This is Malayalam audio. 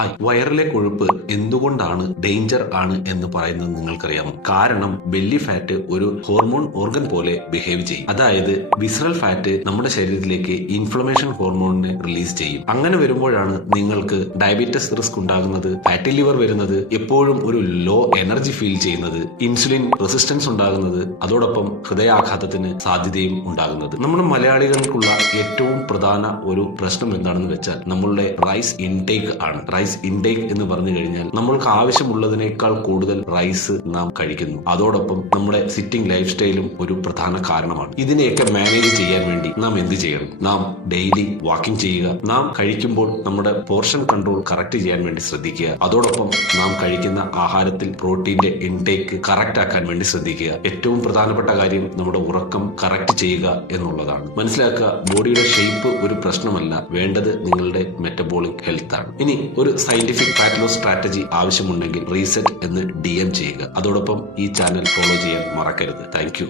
ഹായ്, വയറിലെ കൊഴുപ്പ് എന്തുകൊണ്ടാണ് ഡേഞ്ചർ ആണ് എന്ന് പറയുന്നത് നിങ്ങൾക്കറിയാമോ? കാരണം ബെല്ലി ഫാറ്റ് ഒരു ഹോർമോൺ ഓർഗൻ പോലെ ബിഹേവ് ചെയ്യും. അതായത് വിസറൽ ഫാറ്റ് നമ്മുടെ ശരീരത്തിലേക്ക് ഇൻഫ്ലമേഷൻ ഹോർമോണിനെ റിലീസ് ചെയ്യും. അങ്ങനെ വരുമ്പോഴാണ് നിങ്ങൾക്ക് ഡയബറ്റീസ് റിസ്ക് ഉണ്ടാകുന്നത്, ഫാറ്റി ലിവർ വരുന്നത്, എപ്പോഴും ഒരു ലോ എനർജി ഫീൽ ചെയ്യുന്നത്, ഇൻസുലിൻ റെസിസ്റ്റൻസ് ഉണ്ടാകുന്നത്, അതോടൊപ്പം ഹൃദയാഘാതത്തിന് സാധ്യതയും ഉണ്ടാകുന്നത്. നമ്മുടെ മലയാളികൾക്കുള്ള ഏറ്റവും പ്രധാന ഒരു പ്രശ്നം എന്താണെന്ന് വെച്ചാൽ നമ്മളുടെ റൈസ് ഇൻടേക്ക് ആണ്. റൈസ് ഇൻടേക്ക് എന്ന് പറഞ്ഞു കഴിഞ്ഞാൽ നമ്മൾക്ക് ആവശ്യമുള്ളതിനേക്കാൾ കൂടുതൽ റൈസ് നാം കഴിക്കുന്നു. അതോടൊപ്പം നമ്മുടെ സിറ്റിംഗ് ലൈഫ് സ്റ്റൈലും ഒരു പ്രധാന കാരണമാണ്. ഇതിനെയൊക്കെ മാനേജ് ചെയ്യാൻ വേണ്ടി നാം എന്ത് ചെയ്യണം? നാം ഡെയിലി വാക്കിംഗ് ചെയ്യുക, നാം കഴിക്കുമ്പോൾ നമ്മുടെ പോർഷൻ കൺട്രോൾ കറക്റ്റ് ചെയ്യാൻ വേണ്ടി ശ്രദ്ധിക്കുക. അതോടൊപ്പം നാം കഴിക്കുന്ന ആഹാരത്തിൽ പ്രോട്ടീന്റെ ഇൻടേക്ക് കറക്റ്റ് ആക്കാൻ വേണ്ടി ശ്രദ്ധിക്കുക. ഏറ്റവും പ്രധാനപ്പെട്ട കാര്യം നമ്മുടെ ഉറക്കം കറക്റ്റ് ചെയ്യുക എന്നുള്ളതാണ്. മനസ്സിലാക്കുക, ബോഡിയുടെ ഷേപ്പ് ഒരു പ്രശ്നമല്ല, വേണ്ടത് നിങ്ങളുടെ മെറ്റബോളിക് ഹെൽത്ത് ആണ്. ഇനി ഒരു സയന്റിഫിക് ഫാറ്റ് ലോസ് സ്ട്രാറ്റജി ആവശ്യമുണ്ടെങ്കിൽ റീസെറ്റ് എന്ന് DM ചെയ്യുക. അതോടൊപ്പം ഈ ചാനൽ ഫോളോ ചെയ്യാൻ മറക്കരുത്. താങ്ക്